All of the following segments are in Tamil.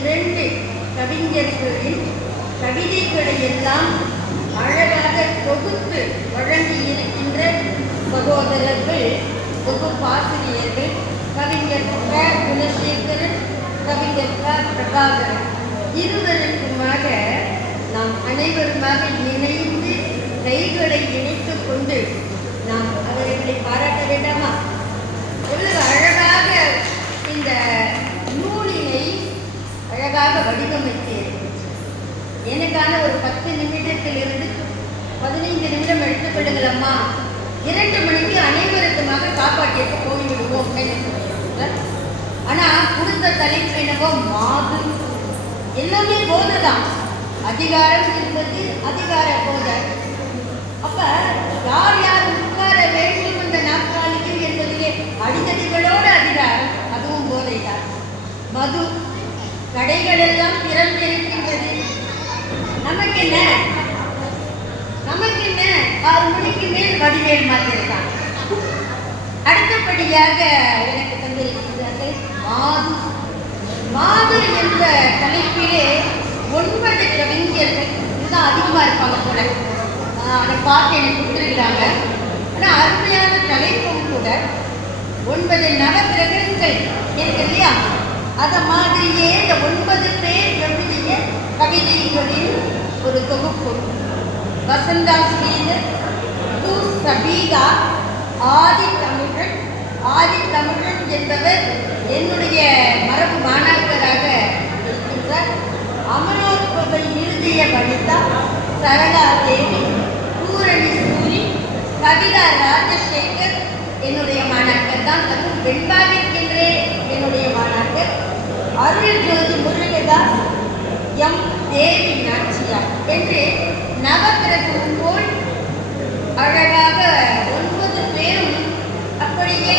இரண்டு கவிஞர்களின் கவிதைகளை எல்லாம் அழகாக தொகுத்து வழங்கி இருக்கின்ற சகோதரர்கள் தொகுப்பாசிரியர்கள் கவிஞர் க குணசேகரன் கவிஞர் க பிரபாகரன். இருவருக்குமாக நாம் அனைவருமாக இணைந்து கைகளை இணைத்து கொண்டு நாம் அவர்களை பாராட்ட வேண்டாமா? எவ்வளவு அழகாக இந்த அழகாக வடிவமைத்து எனக்கான ஒரு பத்து நிமிடத்திலிருந்து பதினைந்து நிமிடம் எடுத்துக்கொள்ளுங்கள் அம்மா இரண்டு மணிக்கு அனைவருக்குமாக காப்பாற்றிட்டு போய்விடுவோம் ஆனால் கொடுத்த தலைப்பு என்னவோ மாது. எல்லாமே போதை தான் அதிகாரம் என்பது அதிகார போதை. அப்போ கடைகள் எல்லாம் திறந்திருக்கின்றது நமக்கு என்ன நமக்கு என்ன ஆறு மணிக்கு மேல் வடிவேல் மாத்திருக்கான் அடுத்தபடியாக எனக்கு தந்திருக்கிறார்கள் மாது. மாது என்ற தலைப்பிலே ஒன்பது கவிஞர்கள் இதுதான் அதிகமாக இருப்பாங்க கூட அதை பார்த்து எனக்கு கொடுத்துருக்கிறாங்க ஆனால் அருமையான தலைப்பும் கூட ஒன்பது நவகிரகங்கள் இருக்கு இல்லையா? அந்த மாதிரியே இந்த ஒன்பது பேர் எழுதிய கவிதைகளின் ஒரு தொகுப்பு. வசந்தா ஸ்ரீதர் து சபீகா ஆதி தமிழன் ஆதி தமிழன் என்பவர் என்னுடைய மரபு மாணாக்கராக இருக்கின்றார். அமலோத்பவை எழுதிய வனிதா சரளா தேவி பூரணி சூரி கவிதா ராஜசேகர் என்னுடைய மாணாக்கர் தான். அதுவும் வெண்பாவிற்கென்றே என்னுடைய மாணாக்கர். அருள் ஜோதி முருகதாஸ் எம் தேவி நாச்சியார். என்று நவக்கிரகம் போல் அழகாக ஒன்பது பேரும் அப்படியே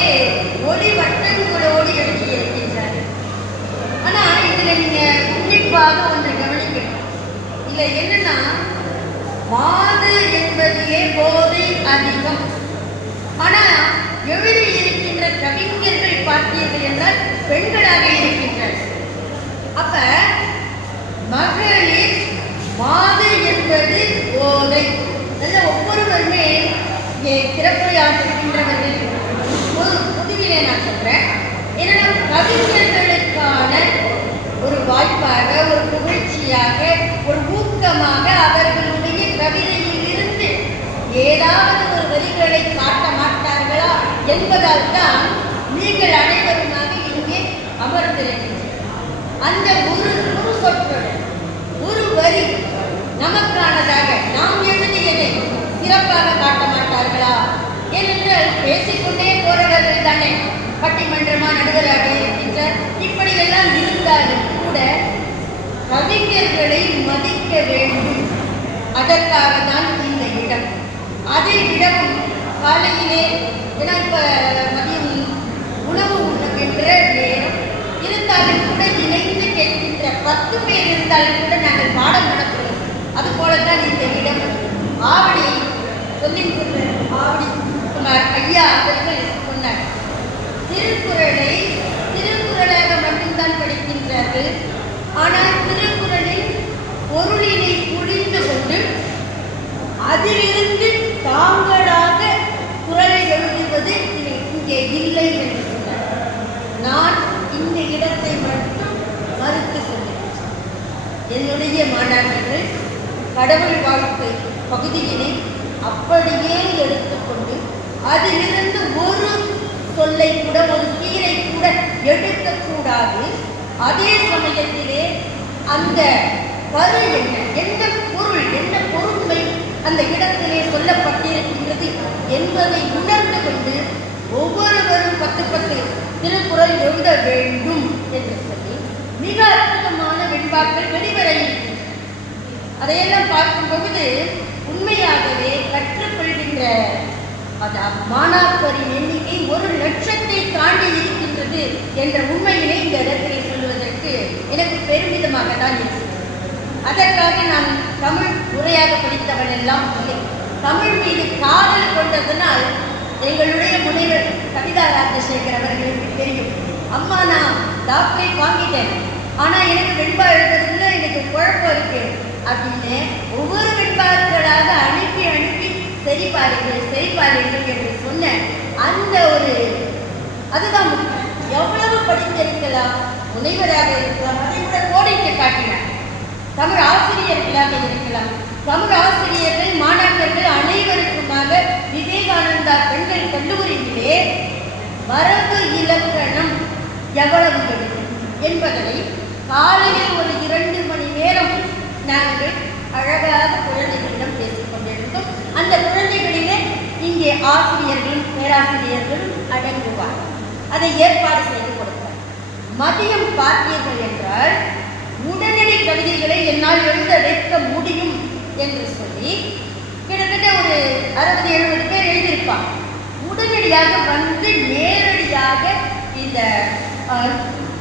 ஒளி வட்டங்களோடு எழுதியிருக்கின்றார்கள் ஆனால் இதில் நீங்கள் உன்னிப்பாக ஒன்று கவனிக்கணும். இல்லை என்னன்னா மாது என்பதிலே போதை அதிகம்? ஆனால் எழுதியிருக்க இருக்கின்ற கவிஞர்கள் பார்த்தீர்கள் என்றால் பெண்களாக இருக்கின்றனர். அப்ப மகளிர் மாது என்பது போதை ஒவ்வொருவருமே இங்கே சிறப்புரையாற்றுகின்றவர்கள் பொது பொதுவிலே நான் சொல்றேன். ஏன்னா கவிஞர்களுக்கான ஒரு வாய்ப்பாக ஒரு புகழ்ச்சியாக ஒரு ஊக்கமாக அவர்களுடைய கவிதையில் இருந்து ஏதாவது ஒரு வரிகளை காட்ட என்பதால் தான் நீங்கள் அனைவருமாக இங்கே அமர்ந்திருக்கின்றனர் அந்த ஒரு ஒரு சொற்றொடர் ஒரு வரி நமக்கானதாக நாம் எழுதியதை சிறப்பாக காட்ட மாட்டார்களா? ஏனென்றால் பேசிக்கொண்டே போறவர்கள் தானே பட்டிமன்றமா நடுவராக இருக்கின்ற இப்படி எல்லாம் இருந்தாலும் கூட கவிஞர்களை மதிக்க வேண்டும். அதற்காக தான் இந்த இடம். அதை விடவும் காலையிலே ஏன்னா இப்ப மதியம் உணவு உண்ணுகின்ற நேரம். இருந்தாலும் கூட இணைந்து கேட்கின்ற பத்து பேர் இருந்தாலும் கூட நாங்கள் பாடம் நடத்துவோம். அது போலதான் இந்த இடம். ஆவடி சொல்லி ஆவடி குமார் ஐயா அவர்கள் சொன்னார். திருக்குறளை திருக்குறளாக மட்டும்தான் படிக்கின்றார்கள். ஆனால் திருக்குறளின் பொருளினை புரிந்து கொண்டு அதிலிருந்து தாங்களாக குரலை எழுதுவது இங்கே- இங்கே இல்லை என்று சொன்னார் நான் இந்த இடத்தை மட்டும் மறுத்து சொல்லுகிறேன் என்னுடைய மாணவர்கள் கடவுள் வாழ்க்கை பகுதியினை அப்படியே எடுத்துக்கொண்டு அதிலிருந்து ஒரு சொல்லை கூட ஒரு சீரை கூட எடுக்கக்கூடாது. அதே சமயத்திலே அந்த கரு என்ன என்ன பொருள் என்ன பொருண்மை அந்த இடத்திலே சொல்லப்பட்டிருக்கின்றது என்பதை உணர்ந்து கொண்டு ஒவ்வொருவரும் பத்து பத்து திருக்குறள் எழுத வேண்டும் என்று சொல்லி மிக அற்புதமான வெண்பாக்கள் வெளிவர அதையெல்லாம் பார்க்கும் பொழுது உண்மையாகவே கற்றுக்கொள்கின்ற அந்த மாணாக்கரின் எண்ணிக்கை ஒரு லட்சத்தை தாண்டி இருக்கின்றது என்ற உண்மையினை இந்த இடத்திலே சொல்வதற்கு எனக்கு பெருமிதமாக தான் இருக்கிறது. அதற்காக நான் தமிழ் முறையாக படித்தவன் எல்லாம் இல்லை. தமிழ் மீது காதல் கொண்டதனால் எங்களுடைய முனைவர் கவிதா ராஜசேகர் அவர்களுக்கு தெரியும். அம்மா நான் டாக்டரேட் வாங்கிட்டேன். ஆனால் எனக்கு வெண்பா எழுதுறதுல எனக்கு குழப்பம் இருக்கு. அப்படின்னு ஒவ்வொரு வெண்பாக்களாக அனுப்பி அனுப்பி சரி பாருங்கள் சரி பாருங்கள் என்று சொன்ன அந்த ஒரு அதுதான் எவ்வளவு படித்திருக்கலாம்? முனைவராக இருக்கலாம். அதை கூட கோடிட்டு காட்டினார். தமிழ் ஆசிரியர்களாக இருக்கலாம். தமிழ் ஆசிரியர்கள் மாணாக்கர்கள் அனைவருக்குமாக விவேகானந்தா பெண்கள் கல்லூரியிலே வரவு இலக்கணம் எவ்வளவு கிடைக்கும் என்பதனை காலையில் ஒரு இரண்டு மணி நேரம் நாங்கள் அழகாக குழந்தைகளிடம் பேசிக் கொண்டிருந்தோம். அந்த குழந்தைகளிலே இங்கே ஆசிரியர்களும் பேராசிரியர்களும் அடங்குவார். அதை ஏற்பாடு செய்து கொடுப்பார் மதியம் பார்த்தீர்கள் என்றால் உடனடி கவிதைகளை என்னால் எழுத வைக்க முடியும் என்று சொல்லி கிட்டத்தட்ட ஒரு அறுபது எழுபது பேர் எழுதியிருப்பாங்க உடனடியாக வந்து நேரடியாக இந்த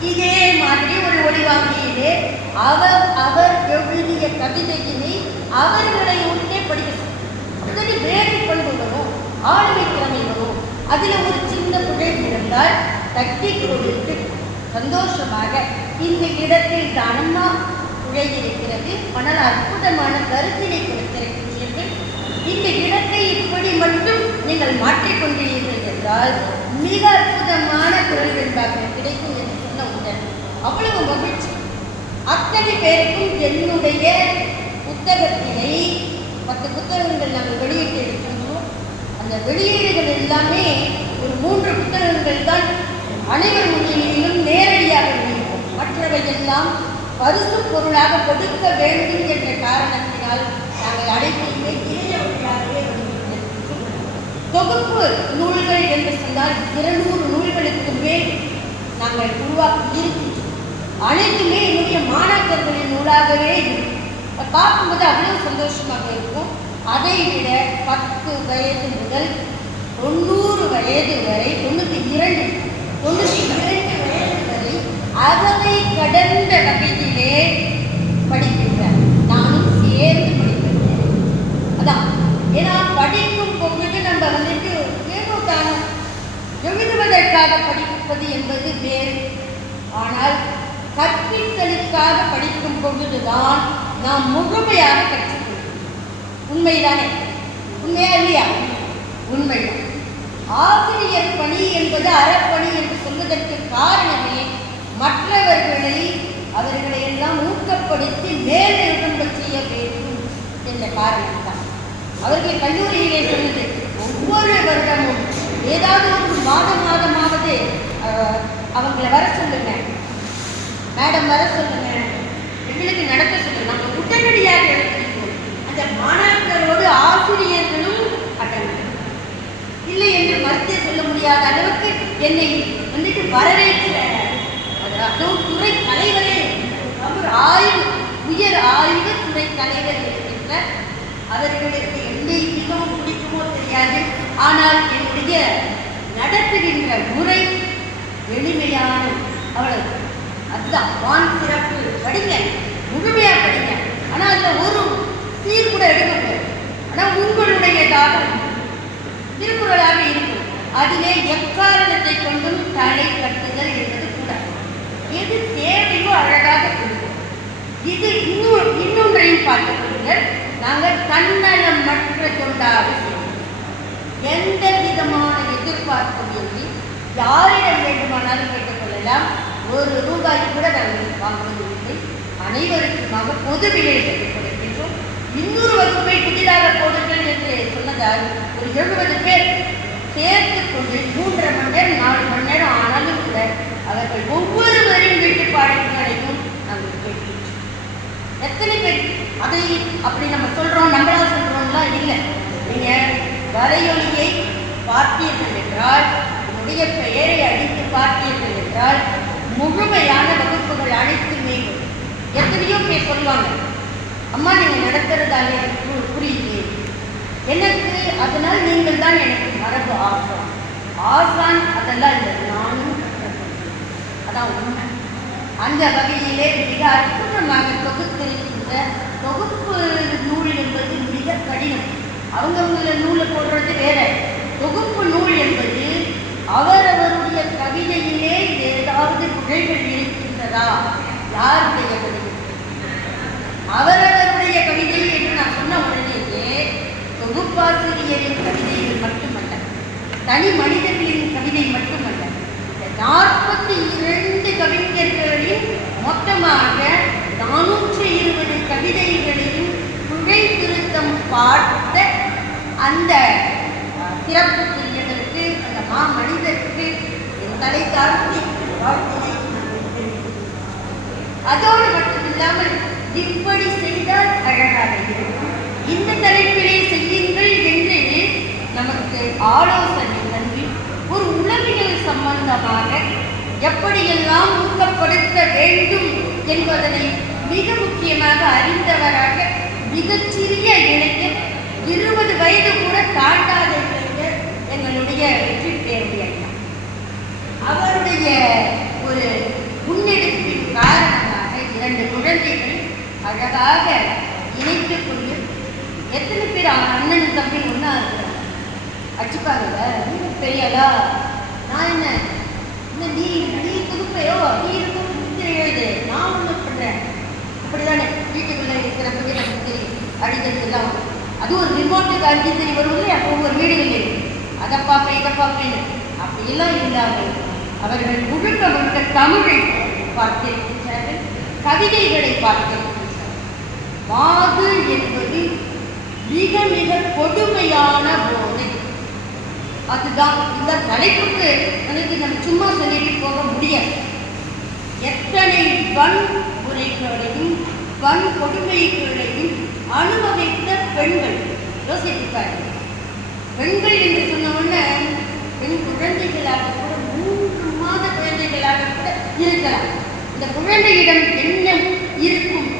இதே மாதிரி ஒரு ஒளிவாங்கியிலே அவர் அவர் எழுதிய கவிதையினை அவர்களை உடனே படிக்க சொன்னார். உடனே வேறு பண்பு வரும் ஆளுமை திறமை வரும் அதில் ஒரு சின்ன பிழை இருந்தால் தட்டி கொடுத்து சந்தோஷமாக இந்த இடத்தில் தானம்மா பிழை இருக்கிறது ஆனால் அற்புதமான கருத்தினை கொடுத்திருக்கிறீர்கள் இந்த இடத்தை இப்படி மட்டும் நீங்கள் மாற்றிக்கொண்டீர்கள் என்றால் மிக அற்புதமான குரல் வெண்பாக்கள் கிடைக்கும் என்று சொன்ன உடன் அவ்வளவு மகிழ்ச்சி. அத்தனை பேருக்கும் என்னுடைய புத்தகத்தினை பத்து புத்தகங்கள் நாங்கள் வெளியிட்டு இருக்கின்றோம். அந்த வெளியீடுகள் எல்லாமே ஒரு மூன்று புத்தகங்கள் தான். அனைவர் முன்னிலையிலும் நேரடியாக வெளியிடும் மற்றவை எல்லாம் பரிசு பொருளாக கொடுக்க வேண்டும் என்ற காரணத்தினால் நாங்கள் அனைத்தையுமே தொகுப்பு நூல்கள் என்று சொன்னால் இருநூறு நூல்களுக்கு மேல் நாங்கள் உருவாக்கி இருக்கின்றோம். அனைத்துமே என்னுடைய மாணாக்கர்களின் நூலாகவே இருக்கும். பார்க்கும்போது அவ்வளவு சந்தோஷமாக இருக்கும். அதை விட பத்து வயது முதல் தொண்ணூறு வயது வரை தொண்ணூற்றி இரண்டு தொண்ணூற்றி இரண்டு வயது வரை அதனை கடந்த வகையிலே படிக்கின்றார் நானும் சேர்ந்து படிக்கின்றேன் அதான் ஏன்னா படிக்கும் பொழுது நம்ம வந்துட்டு ஏதோ தானே எழுதுவதற்காக படிப்பது என்பது வேறு. ஆனால் கற்பித்தலுக்காக படிக்கும் பொழுதுதான் நாம் முழுமையாக கற்றுக்கொள்கிறோம். உண்மைதானே? உண்மையா இல்லையா? உண்மைதான். ஆசிரியர் பணி என்பது அறப்பணி என்று சொல்வதற்கு காரணமே மற்றவர்களை அவர்களை எல்லாம் ஊக்கப்படுத்தி மேலே செய்ய வேண்டும் என்ற காரணம்தான். அவர்கள் கல்லூரியிலே சொன்னது ஒவ்வொரு வருடமும் ஏதாவது ஒரு மாதம் மாதமாவது அவங்கள வர சொல்லுங்க. மேடம் வர சொல்லுங்க. எங்களுக்கு நடக்க சொல்லுங்க. நம்ம உடனடியாக அந்த மாணாக்கரோடு ஆசிரியர்களும் அட்டன் இல்லை என்று மறுத்து சொல்ல முடியாத அளவுக்கு என்னை வந்துட்டு வரவேற்கிற அதுவும் துறை தலைவரே அவர் ஆய்வு உயர் ஆய்வு துறை தலைவர் இருக்கின்ற அவர்களுக்கு என்னை மிகவும் பிடிக்குமோ தெரியாது. ஆனால் என்னுடைய நடத்துகின்ற முறை எளிமையான அவ்வளவு. அதுதான் வான் சிறப்பு. படிங்க. முழுமையாக படிங்க. ஆனால் அதில் ஒரு சீர் கூட எடுக்க முடியாது. ஆனால் உங்களுடையதாக திருக்குறளாக இருக்கும். அதிலே எக்காரணத்தை கொண்டும் தடை கட்டுதல் என்பது கூட. எது தேவையோ அழகாக கொடுக்கும் இது இன்னும் இன்னொன்றையும் பார்த்துக் கொள்ளுங்கள். நாங்கள் தன்னலமற்ற தொண்டாக செய்வோம். எந்த விதமான எதிர்பார்ப்பும் இல்லை யாரிடம் வேண்டுமானாலும் கேட்டுக்கொள்ளலாம். ஒரு ரூபாய் கூட நாங்கள் வாங்குவதில்லை. அனைவருக்குமாக பொது விலையை கொடுக்கின்றோம். இன்னொரு வகுப்பை புதிதாக போடுங்கள் என்று சொன்னதால் ஒரு எழுபது பேர் சேர்த்து கொண்டு மூன்றரை மணி நேரம் நாலு மணி நேரம் ஆனாலும் கூட அவர்கள் ஒவ்வொருவரின் வீட்டு பாடல்களையும் நாங்கள் கேட்கின்றோம். எத்தனை பேர் அதை அப்படி நம்ம சொல்கிறோம் நம்மளா சொல்கிறோம்லாம் இல்லை. நீங்கள் வரையொலியை பார்த்தீர்கள் என்றால் உங்களுடைய பெயரை அடித்து பார்த்தீர்கள் என்றால் முழுமையான வகுப்புகள் அனைத்துமே எத்தனையோ பேர் சொல்லுவாங்க அம்மா நீங்கள் நடத்துறதால எனக்கு புரியுது. எனக்கு அதனால் நீங்கள் தான் எனக்கு மரபு ஆசான். ஆசான் அதெல்லாம் இல்லை நானும் கற்றுக்கொண்டேன் அதான் உண்மை. அந்த வகையிலே மிக அற்புதமாக தொகுத்திருக்கின்ற தொகுப்பு நூல் என்பது மிக கடினம். அவங்கவுங்கள நூலை போடுறது வேற. தொகுப்பு நூல் என்பது அவரவருடைய கவிதையிலே ஏதாவது பிழைகள் இருக்கின்றதா? யாருடைய அவரவருடைய கவிதை என்று நான் சொன்ன உடனேயே தொகுப்பாசிரியரின் கவிதைகள் மட்டுமல்ல தனி மனிதர்களின் கவிதை மட்டுமல்ல நாற்பத்தி இரண்டு கவிஞர்களின் மொத்தமாக நானூற்றி இருபது கவிதைகளையும் பிழை திருத்தம் பார்த்த அந்த சிறப்பு சிறப்புக்குரியதற்கு அந்த மா மனிதருக்கு என் தலை தாழ்த்தி வாழ்த்தினை அதோடு மட்டுமில்லாமல் இப்படி செய்தால் அழகாக இருக்கும். இந்த தலைப்பிலே செய்யுங்கள் என்று நமக்கு ஆலோசனை நன்றி ஒரு உளவியல் சம்பந்தமாக எப்படியெல்லாம் ஊக்கப்படுத்த வேண்டும் என்பதனை மிக முக்கியமாக அறிந்தவராக மிகச்சிறிய இளைஞர் இருபது வயது கூட தாண்டாத இளைஞர் எங்களுடைய வெற்றி பேருடைய அவருடைய ஒரு முன்னெடுப்பின் காரணமாக இரண்டு குழந்தைகள் அழகாக இணைத்து கொண்டு எத்தனை பேர் அவன் அண்ணன் தம்பி ஒன்றா இருக்கிறாங்க? அச்சுக்காங்கல்ல பெரியதா நான் என்ன? என்ன நீ நீ தொகுப்பையோ நீ இருக்கும் எழுது நான் ஒன்று பண்ணுறேன் அப்படிதானே வீட்டுக்குள்ளே இருக்கிற பற்றி தெரியும் வரும். அது ஒரு ரிமோட்டுக்கு அடிச்சு தெரிய வரும் இல்லையா? ஒவ்வொரு வீடுகளில் அதை பார்ப்பேன் இதை பார்ப்பேன் அப்படியெல்லாம் இல்லாமல் அவர்கள் முழுக்க முழுக்க தமிழை பார்த்திருக்கின்றார்கள் கவிதைகளை பார்த்திருக்கின்றார்கள். மாது என்பது மிக மிக கொடுமையான போதை. அதுதான் இந்த தலைப்புக்கு எனக்கு நம்ம சும்மா சொல்லிட்டு போக முடியாது. எத்தனை வன்முறைகளையும் வன்கொடுமைகளையும் அனுபவித்த பெண்கள். யோசித்து பெண்கள் என்று சொன்ன உடனே பெண் குழந்தைகளாக கூட மூன்று மாத குழந்தைகளாக கூட இருக்கலாம் இந்த குழந்தையிடம் என்ன இருக்கும்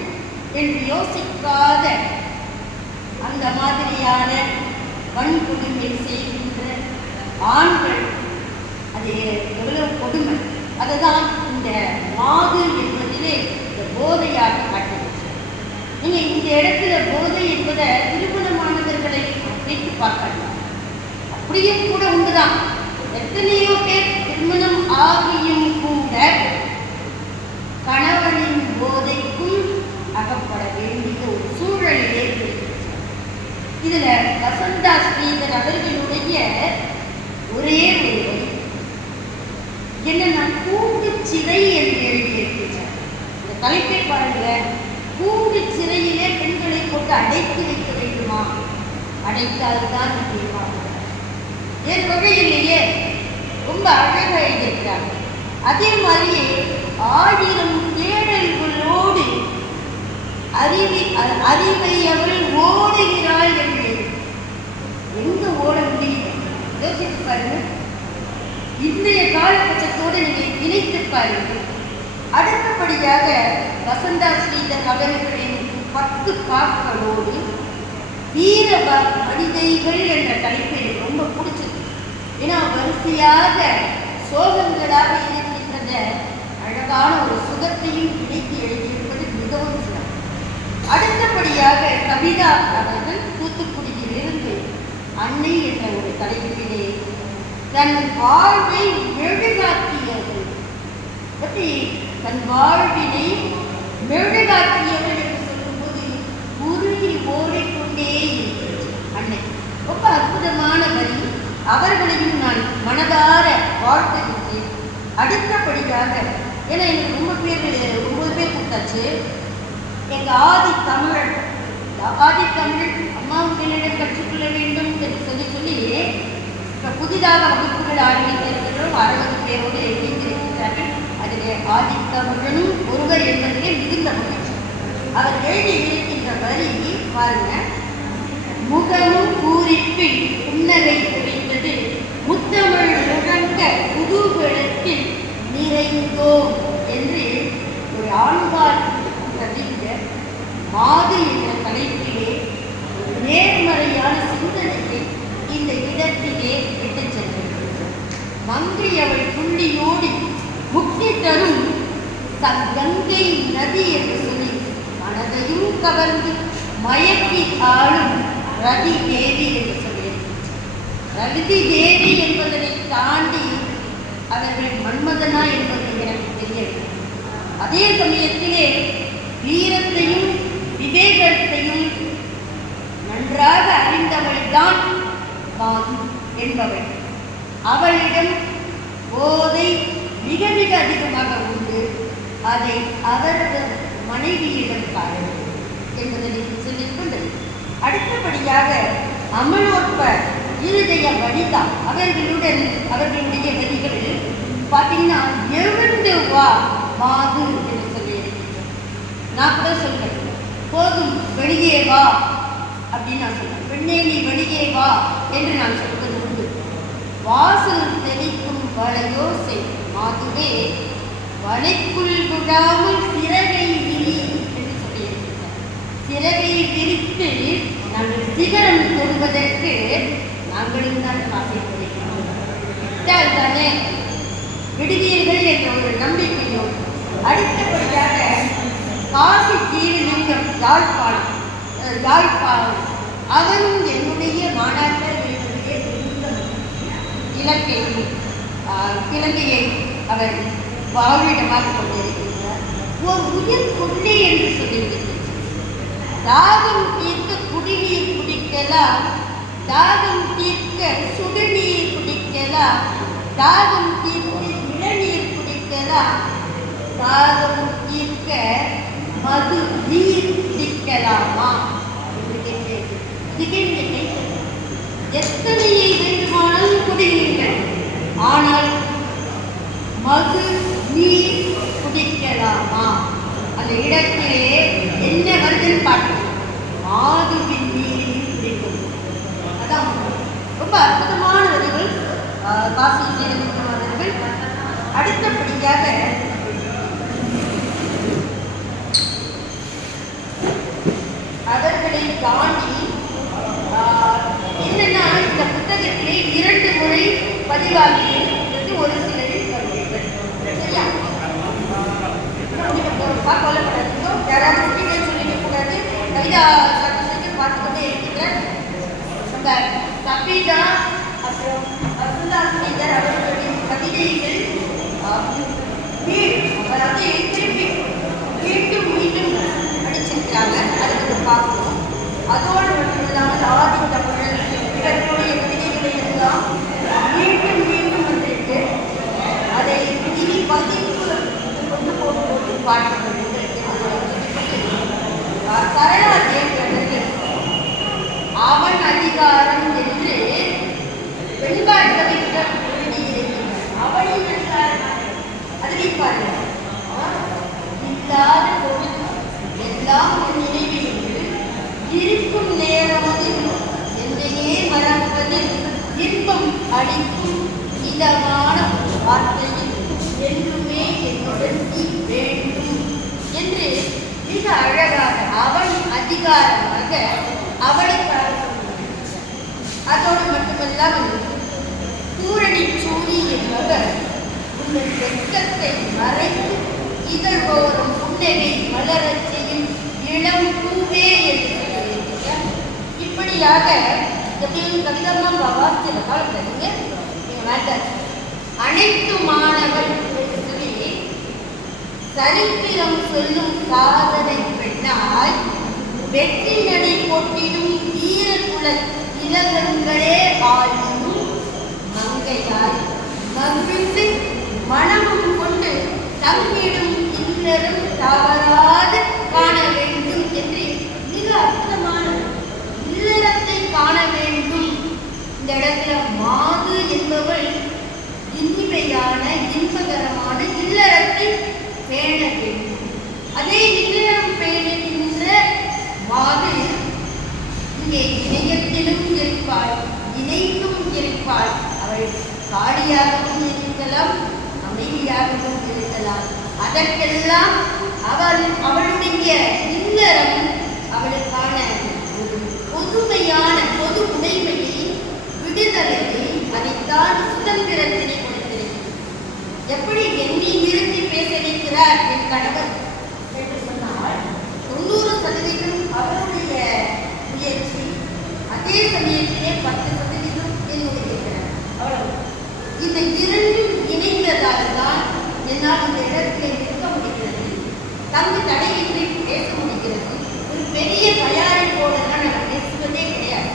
என்று யோசிக்காத அந்த மாதிரியான வன்கொடுமை செய்கின்ற ஆண்கள் அது எவ்வளவு கொடுமை. அதுதான் இந்த மாது என்பதிலே இந்த போதையாக காட்டுகிறது. நீங்க இந்த இடத்துல போதை என்பதை திருமணமானவர்களை நினைத்து பார்க்கலாம் அப்படியும் கூட உண்டுதான். எத்தனையோ பேர் திருமணம் ஆகியும் கூட கணவனின் போதைக்கும் அகப்பட வேண்டிய ஒரு சூழலிலே இதுல வசந்தா ஸ்ரீதர் அவர்களுடைய ஒரே ஒரு வரி என்னன்னா கூட்டு சிதை என்று எழுதியிருக்கிறார் இந்த தலைப்பை பாருங்க. கூண்டு சிறையிலே பெண்களை போட்டு அடைத்து வைக்க வேண்டுமா? அடைத்தால்தான் தீர்வாக வேறு வகையிலேயே ரொம்ப அழகாக எழுதியிருக்கிறாங்க அதே மாதிரியே ஆயிரம் தேடல்களோடு அறிவி அறிவை அவள் ஓடுகிறாள் என்று. எங்க ஓட முடியும்? யோசித்து பாருங்க இன்றைய காலகட்டத்தோடு நீங்கள் இணைத்து பாருங்கள். அடுத்தபடியாக வசந்தா ஸ்ரீதர் அவர்களின் பத்து பாக்களோடு வீர வ- என்ற தலைப்பு எனக்கு ரொம்ப பிடிச்சது ஏன்னா வரிசையாக சோகங்களாக இருக்கின்றத அழகான ஒரு சுகத்தையும் இணைத்து எழுதியிருப்பது மிகவும் சிறப்பு. அடுத்தபடியாக கவிதா அவர்கள் தூத்துக்குடியிலிருந்து அன்னை என்ற ஒரு தலைப்பிலே தன் வாழ்வை எழுதாக்கியது பற்றி தன் வாழ்வினை மெழுகாக்கியவர்கள் என்று சொல்லும்போது உருகி ஓடிக்கொண்டே இருக்கிறது. அன்னை ரொம்ப அற்புதமான வரி. அவர்களையும் நான் மனதார வாழ்த்துகின்றேன். அடுத்தபடியாக ஏன்னா எனக்கு ரொம்ப பேர் ஒன்பது பேர் கொடுத்தாச்சு. எங்கள் ஆதி தமிழன் ஆதி தமிழ் அம்மாவுக்கு என்னிடம் கற்றுக்கொள்ள வேண்டும் என்று சொல்லி சொல்லி இப்போ புதிதாக வகுப்புகள் ஆரம்பித்திருக்கிறோம். அறுபது பேரோடு இணைந்திருக்கிறார்கள். அதிலே ஆதி தமிழனும் ஒருவர் என்பதிலே மிகுந்த மகிழ்ச்சி. அவர் எழுதி இருக்கின்ற வரி பாருங்க. முகமும் கூறிப்பின் புன்னகை புரிந்தது முத்தமிழ் முழங்க குதூகலத்தில் நிறைந்தோம் என்று ஒரு ஆண்பால் கவிஞர் மாது என்ற தலைப்பிலே நேர்மறையான சிந்தனையை இந்த இடத்திலே விட்டுச் சென்றிருக்கிறது மங்கை அவள் புள்ளியோடி முக்தி தரும் கங்கை நதி என்று சொல்லி மனதையும் கவர்ந்து மயக்கி ஆளும் ரதி தேவி என்று சொல்லியிருக்கிறார் ரதி தேவி என்பதனை தாண்டி அவர்கள் மன்மதனா என்பது எனக்கு தெரியவில்லை அதே சமயத்திலே வீரத்தையும் விவேகத்தையும் நன்றாக அறிந்தவள்தான் மாது என்பவள். அவளிடம் போதை மிக மிக அதிகமாக உண்டு. அதை அவரது மனைவியிடம் பாருங்கள் என்பதை சொல்லிக்கொண்டு அடுத்தபடியாக அமலோற்ப இருதய வனிதா அவர்களுடன் அவர்களுடைய வரிகள் பார்த்தீங்கன்னா எழுந்து வா வாது என்று சொல்லியிருக்கின்றோம் நான் கூட சொல்கிறேன் போதும் வெளியே வா அப்படின்னு நான் சொல்கிறேன் பெண்ணே நீ வெளியே வா என்று நான் சொல்வது உண்டு. வாசல் தெளிக்கும் வளையோசை ஆகவே வலைக்குள் விடாமல் சிறகை விரி என்று சொல்லியிருக்கிறார் சிறகை விரித்து நாங்கள் சிகரம் தொடுவதற்கு நாங்களும் தான் ஆசைப்படுகிறோம் விட்டால் தானே விடுவீர்கள் என்ற ஒரு நம்பிக்கையோடு அடுத்தபடியாக காசி ஜீவலிங்கம் யாழ்ப்பாணம் யாழ்ப்பாணம். அவரும் என்னுடைய மாணாக்கர் என்னுடைய சொந்தம். இலங்கையை அவர் பாவனிடமாக கொண்டிருக்கின்றார் ஒரு உயிர் கொண்டே என்று சொல்லியிருக்கிறார் தாகம் தீர்க்க குடிநீர் குடிக்கலாம் தாகம் தீர்க்க சுடுநீர் குடிக்கலாம் தாகம் தீர்க்க இளநீர் குடிக்கலாம் தாகம் தீர்க்க மது நீர் குடிக்கலாமா எத்தனையை வேண்டுமானாலும் குடியுங்கள். ஆனால் மது நீர் குடிக்கலாமா? அந்த இடத்திலே என்ன வருதுன்னு பார்க்கணும் மாதுவின் நீரில் குடிக்கும் அதான் ரொம்ப அற்புதமான வரிகள். ஆஹ், காசி ஜெயலலிதமானவர்கள் அடுத்தபடியாக அவர்களை தாண்டி ஆஹ், என்னன்னா இந்த புத்தகத்திலே இரண்டு முறை பதிவாகி இருக்கிறது ஒரு சிலரில் கவிதைகள் சரியா கவலைப்படாதீங்க யாராவது முக்கியங்கள் சொல்லிட்டு கூடாது கவிதா சட்டத்தை பார்த்துக்கொண்டே இருக்கிறேன் அந்த தப்பிதா அப்புறம் அப்துல்லா ஸ்ரீதர் அவர்களுடைய கவிதைகள் அதாவது திருப்பி மீண்டும் மீண்டும் படிச்சிருக்கிறாங்க அதை கொஞ்சம் பார்க்கணும் அதோடு மட்டும் இல்லாமல் ஆதி தமிழ் இவர்களுடைய கவிதைகளை எல்லாம் மீண்டும் மீண்டும் வந்திருக்கு அதை இனி பதிப்பு கொண்டு போகும்போது பார்க்க வேண்டும் சரளா அவன் அதிகாரம் என்று வெண்பாடு கவிஞர் அறிவிப்பார்கள் இல்லாத பொழுது எல்லாம் நினைவில் இருக்கும் நேரமதில் என்னையே மறப்பதில் இன்பம் அளிக்கும் இதமான வார்த்தையில் என்றுமே என்னுடன் வேண்டும் என்று மிக அழகாக அதிகாரமாக அவளை அதோடு மட்டுமல்லாமல் பூரணி சூரி என்பவர் உங்கள் வெட்கத்தை மறைத்து இதழ்வோரும் புன்னகை மலரச் செய்யும் இளம் பூவே என்று இப்படியாக எப்படியும் பாபா சில காலத்தில் நீங்க நீங்க வேண்டாம் அனைத்து மாணவர் சொல்லி சரித்திரம் சொல்லும் சாதனை பெண்ணாய் வெற்றி நடை போட்டிடும் வீர குல இளகங்களே ஆளும் மங்கையாய் மகிழ்ந்து மனமும் கொண்டு தம்மிடும் இல்லறம் தவறாது காண வேண்டும் என்று மிக அற்புதமான இல்லறத்தை காண வேண்டும். இந்த இடத்துல மாது என்பவள் இனிமையான இன்பகரமான இல்லறத்தை பேண வேண்டும். அதே இல்லறம் பேணுகின்ற மாது இங்கே இணையத்திலும் இருப்பாள் இணைக்கும் இருப்பாள் அவள் காடியாகவும் இருக்கலாம் அமைதியாகவும் இருக்கலாம். அதற்கெல்லாம் அவள் அவளுடைய இல்லறம் அவளுக்கான ஒரு பொதுமையான பொது உடைமையை விடுதலையை அதைத்தான் சுதந்திரத்தினை கொடுத்திருக்கிறது. எப்படி எண்ணி நிறுத்தி பேச வைக்கிறார் என் கணவர்? என்று சொன்னால் தொண்ணூறு சதவீதம் அவருடைய முயற்சி அதே சமயத்திலே பத்து சதவீதம் என்னுடைய திறன். அவ்வளவு இந்த இரண்டும் இணைந்ததால் தான் என்னால் இந்த இடத்திலே நிற்க முடிகிறது. தங்கு தடையின்றி பேச முடிகிறது. ஒரு பெரிய தயாரிப்போடு தான் நம்ம பேசுவதே கிடையாது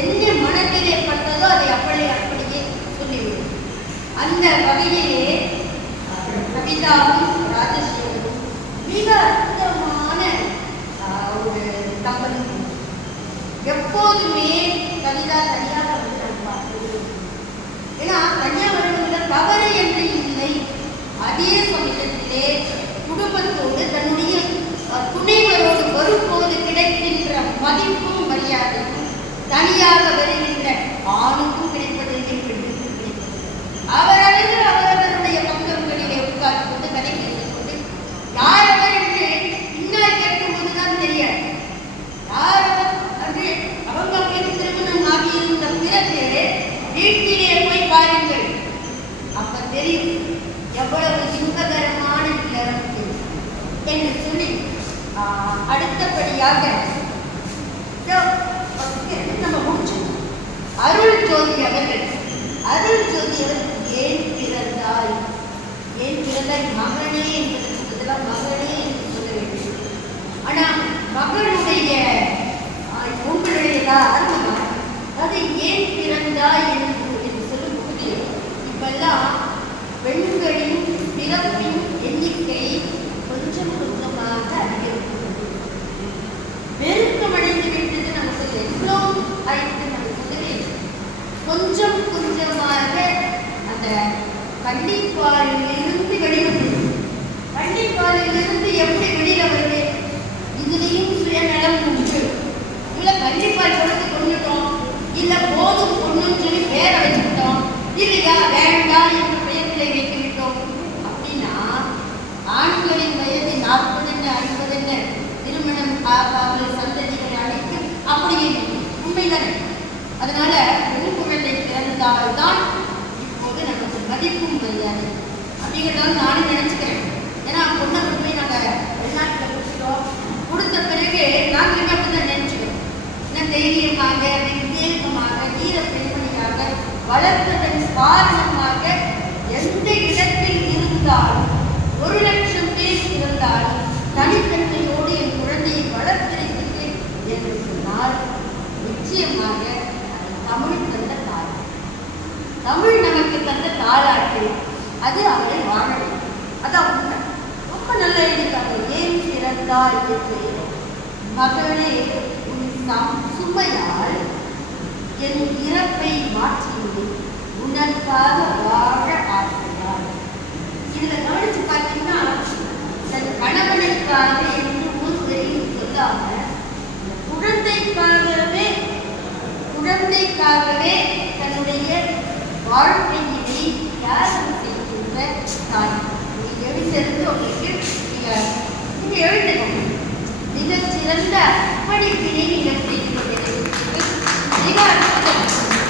என்ன மனதிலே பட்டதோ அதை அப்படியே அப்படியே சொல்லிவிடும் அந்த வகையிலே கவிதாவும் ராஜசேகரும் மிக அற்புதமான ஆஹ், ஒரு தம்பதி எப்போதுமே கவிதா தனியாக வந்து நான் பார்த்தது ஏன்னா கன்னியாகுமரியில தவறு என்று இல்லை அதே சமயத்திலே குடும்பத்தோடு தன்னுடைய அஹ், துணைவரோடு வரும்போது கிடைக்கின்ற மதிப்பும் மரியாதையும் தனியாக வருகின்ற ஆணுக்கும் கிடைப்பதில்லை பெண்ணுக்கும் கிடைப்பதில்லை அவரவர்கள் அவரவருடைய பக்கங்களிலே உட்கார்ந்து கொண்டு கதை பேசிக் கொண்டு யார் அவர் என்று பின்னால் கேட்கும்போது தான் தெரியாது யார் அவர் என்று அவங்க அப்படி திருமணம் ஆகியிருந்த பிறகு வீட்டிலே போய் பாருங்கள் அப்ப தெரியும் எவ்வளவு இன்பகரமான இல்லறம் இது என்று சொல்லி ஆஹ், அடுத்தபடியாக நம்ம முடிச்சோம்? அருள் ஜோதி அவர்கள் அருள் ஜோதி அவர்கள் ஏன் பிறந்தாய்? ஏன் பிறந்தாய்? மகனே என்பதற்கு பதிலாக மகனே என்று சொல்ல வேண்டும். ஆனா மகளுடைய உங்களுடையதா? அருமா அது ஏன் பிறந்தாய் என்று என்று சொல்லும்போது இப்பெல்லாம் பெண்களின் பிறப்பின் எண்ணிக்கை கொஞ்சம் கொஞ்சமாக அதிகரிக்கிறது பெருக்கமடைந்து விட்டது நமக்கு எவ்வளோ ஆயிட்டு நமக்கு முதலில் கொஞ்சம் கொஞ்சமாக அந்த கண்டிப்பாலிலிருந்து வெளிவந்து கண்டிப்பாலிலிருந்து எப்படி வெளியில வருது இதுலேயும் சுயநலம் உண்டு. இல்லை கண்டிப்பால் கொடுத்து கொண்டுட்டோம். இல்லை போதும் பொண்ணுன்னு சொல்லி பேரை வச்சுக்கிட்டோம். இல்லையா வேண்டாம் என்று பெயர்களை வைத்து விட்டோம் அப்படின்னா ஆண்களின் வயது நாற்பது என்ன ஐம்பது என்ன திருமணம் சந்ததிகள் அனைத்தும் அப்படியே உண்மைதானே அதனால பெண் குழந்தை பிறந்தால்தான் இப்போது நமக்கு மதிப்பும் மரியாதை அப்படிங்கிறத நானும் நினைச்சுக்கிறேன். ஏன்னா பொண்ணை போய் நாங்கள் வெளிநாட்டில் கொடுத்துட்டோம் கொடுத்த பிறகு நாங்களுமே அப்படிதான் நினைச்சுக்கிறோம் என்ன தைரியமாக விவேகமாக வீர பெண்மணியாக வளர்த்ததன் காரணமாக எந்த இடத்தில் இருந்தாலும் ஒரு லட்சம் பேர் இருந்தாலும் தனித்தன்மையோடு என் குழந்தையை வளர்த்திருக்கிறேன் என்று சொன்னால் நிச்சயமாக அது தமிழ் தந்த தாய். தமிழ் நமக்கு தந்த தாயாட்டு அது அவளை வாழணும் அதான் உண்மை ரொம்ப நல்லா எழுதியிருக்காங்க. ஏன் பிறந்தாய் என்று. மகளே உன் சம் சுமையால் என் இறப்பை மாற்றினேன். உனக்காக வாழ ஆசையால். இதில் கவனிச்சு பார்த்தீங்கன்னா தன் கணவனுக்காக என்று ஒருவரையும் சொல்லாம இந்த குழந்தைக்காகவே குழந்தைக்காகவே தன்னுடைய வாழ்க்கையினை தியாகம் செய்கின்ற தாய் எழுதி எழுந்திருந்து உங்களுக்கு. நீங்க எழுதுங்க மிக மிகச் சிறந்த படிப்பினை நீங்கள் செய்து கொண்டிருக்கிறீர்கள். மிக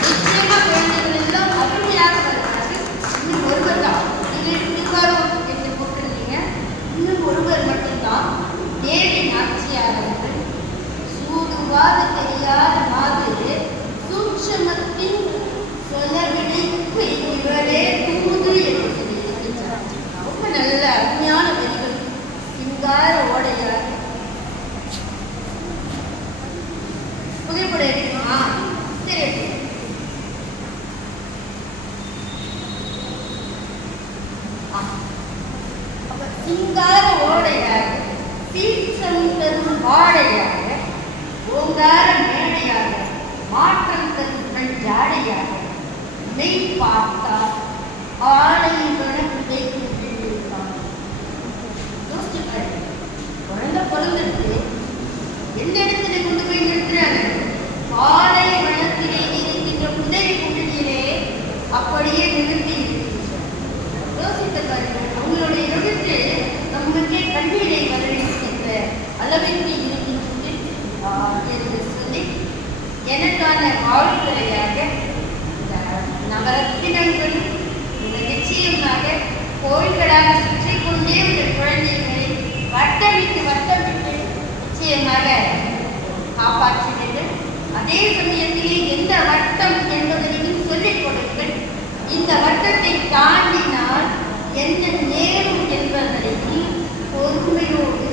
நிச்சயமா குழந்தைகள் எல்லாம் அருமையாக வருகிறார்கள் இன்னும் ஒருவர் தான். நீங்கள் திருவாரூர் என்று போட்டிருந்தீங்க இன்னும் ஒருவர் மட்டும்தான். தேவி நாச்சியார் அவர்கள். சூதுவாத தெரியாத மாதிரி சூட்சமத்தின் சொலவினைக்கு இவரே தூது என்று சொல்லி இருக்கின்றார். ரத்தினங்கள் நிச்சயமாக கோயில்களாக சுற்றி கொண்டே உள்ள குழந்தைகளை வட்டமிட்டு வட்டமிட்டு நிச்சயமாக காப்பாற்றினீர்கள் அதே சமயத்திலே எந்த வட்டம் என்பதையும் சொல்லிக் கொடுங்கள். இந்த வட்டத்தை தாண்டினால் என்ன நேரும் என்பதையும் பொறுமையோடு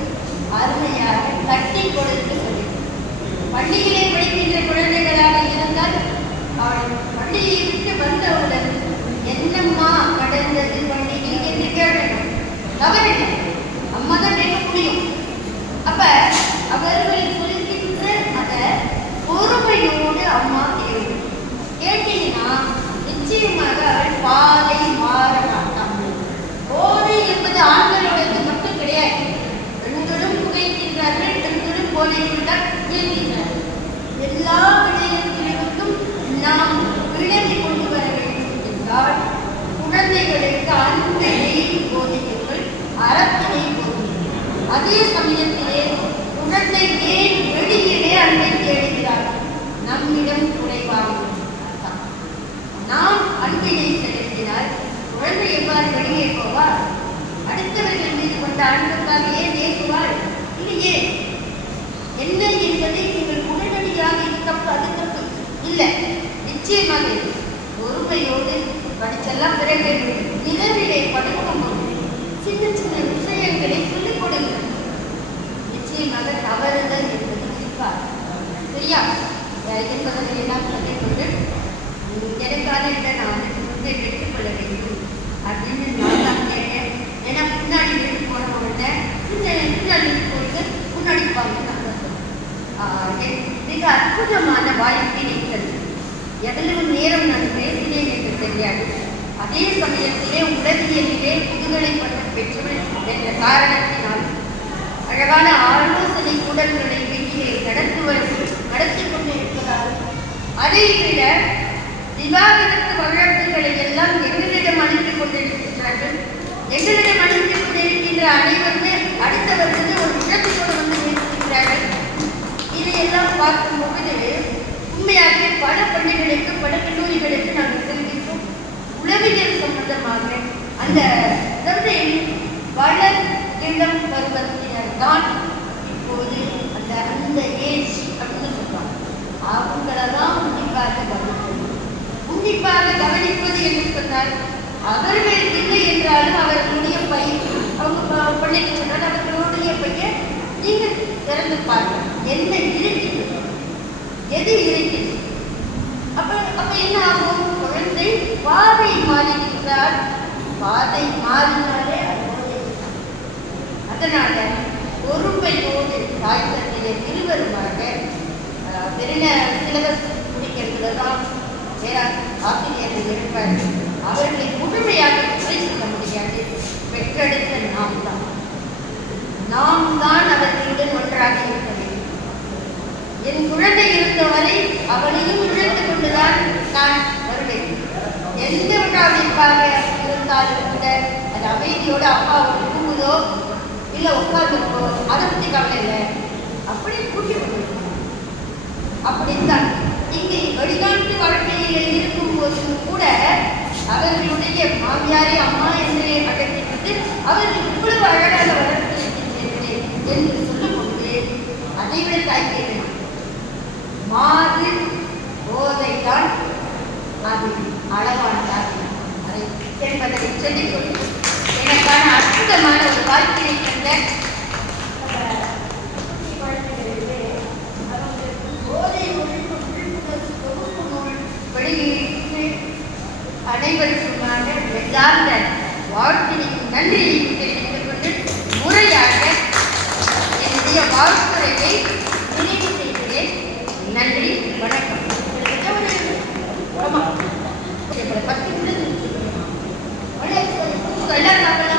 அருமையாக தட்டி கொடுத்து சொல்லுங்கள் பள்ளியிலே படிக்கின்ற குழந்தைகளாக இருந்தால் அவள் பண்டிகை விட்டு வந்தவுடன் என்னம்மா கடந்தது பண்டிகை என்று கேட்கணும்? தவறில்லை. அம்மா தான் கேட்க முடியும். அப்ப அவர்கள் சொல்கின்ற அதை பொறுமையோடு அம்மா கேள்வி கேட்டீங்கன்னா நிச்சயமாக அவள் பாதை மாற மாட்டான். போதை என்பது ஆண்களுடையது மட்டும் கிடையாது. பெண்களும் புகைக்கின்றார்கள் பெண்களும் போதையில் தான் இருக்கிறார்கள் நிச்சயமாக இல்லை. பொறுமையோடு படிச்செல்லாம் பிறகு நிலவிலே படுக்கும் சின்ன சின்ன விஷயங்களை சொல்லிக் கொடுங்கள். நிச்சயமாக தவறுதல் என்பது இருப்பார் சரியா? என்பதனை எல்லாம் சொல்லிக் கொண்டு எனக்கான இதை நான் வந்து முன்னே எடுத்துக்கொள்ள வேண்டும் அப்படின்னு நான் தான் கேட்டேன் ஏன்னா முன்னாடி வீட்டு போன உடனே இந்த பின்னாடி போயிட்டு முன்னாடி பாருங்க நான் சொன்னேன். ஆஹ் என் மிக அற்புதமான வாழ்க்கை நீங்கள் எவ்வளவு நேரம் நான் பேசினேன் என்று தெரியாது. அதே சமயத்திலே உடலியலிலே முதுகலை பட்டம் பெற்றவள் என்ற காரணத்தினால் அழகான ஆலோசனை கூடல்களை வீட்டிலே நடத்துவர் நடத்தி கொண்டிருப்பதால் அதை விட விவாகரத்து வழக்குகளை எல்லாம் எங்களிடம் அனுப்பி கொண்டிருக்கின்றார்கள். எங்களிடம் அனுப்பி கொண்டிருக்கின்ற அனைவருமே அடுத்தவர்களுக்கு ஒரு இழப்போடு வந்து இருக்கின்றார்கள் இதையெல்லாம் பார்க்கும் பொழுது உண்மையாகவே பல பள்ளிகளுக்கு பல கல்லூரிகளுக்கு நாங்கள் செல்கின்றோம். உளவியல் சம்பந்தமாக அந்த அதாவது வளர் இளம் பருவத்தினர் தான் இப்போது அந்த அந்த ஏஜ் அப்படின்னு சொல்றாங்க. அவங்கள தான் உன்னிப்பாக கவனிக்கணும் உன்னிப்பாக கவனிப்பது என்று சொன்னால் அவர்கள் இல்லை என்றாலும் அவர்களுடைய பையன் அவங்க பிள்ளைக்கு சொன்னால் அவர்களுடைய பையன் நீங்கள் திறந்து பார்க்கலாம். என்ன இருக்கிறது எது இருக்கிறது? அப்ப அப்ப என்ன ஆகும்? குழந்தை பாதை மாறிவிட்டால் பாதை மாறினாலே அதனால பொறுமையோடு தாய் தந்தையை இருவருமாக அஹ், பெரிய சிலபஸ் முடிக்கிறதுல தான் ஆசிரியர்கள் இருப்பார். அவர்களை முழுமையாக குறை சொல்ல முடியாது. பெற்றெடுத்த நாம் தான் நாம் தான் அவர்களுடன் ஒன்றாக இருக்க வேண்டும். என் குழந்தை இருந்தவரை அவளையும் இழுத்து கொண்டுதான் நான் வருவேன். எந்த விழாவிற்காக இருந்தாலும் கூட அது அமைதியோட அப்பா வந்து தூங்குதோ இல்லை உட்கார்ந்துருக்கோ அதை பற்றி கவலை இல்லை. அப்படி கூட்டி கொண்டு அப்படித்தான் இங்கே வெளிநாட்டு வாழ்க்கையில இருக்கும்போது கூட அவர்களுடைய மாமியாரே அம்மா என்று அழைத்துவிட்டு அவர்கள் இவ்வளவு அழகாக வளர்த்து என்று சொல்லும் அதை விட தாய்க்கிறேன் மாது போதைதான் அது அளவானதாக அதை என்பதை சொல்லிக் கொண்டு எனக்கான அற்புதமான ஒரு வாழ்க்கையை கண்ட போதை அனைவருக்குமான நெஞ்சார்ந்த வாழ்த்தினையும் நன்றியையும் தெரிவித்துக் கொண்டு முறையாக என்னுடைய வாழ்த்துறையை நிறைவு செய்கிறேன் நன்றி வணக்கம் கிட்டத்தட்ட ஒரு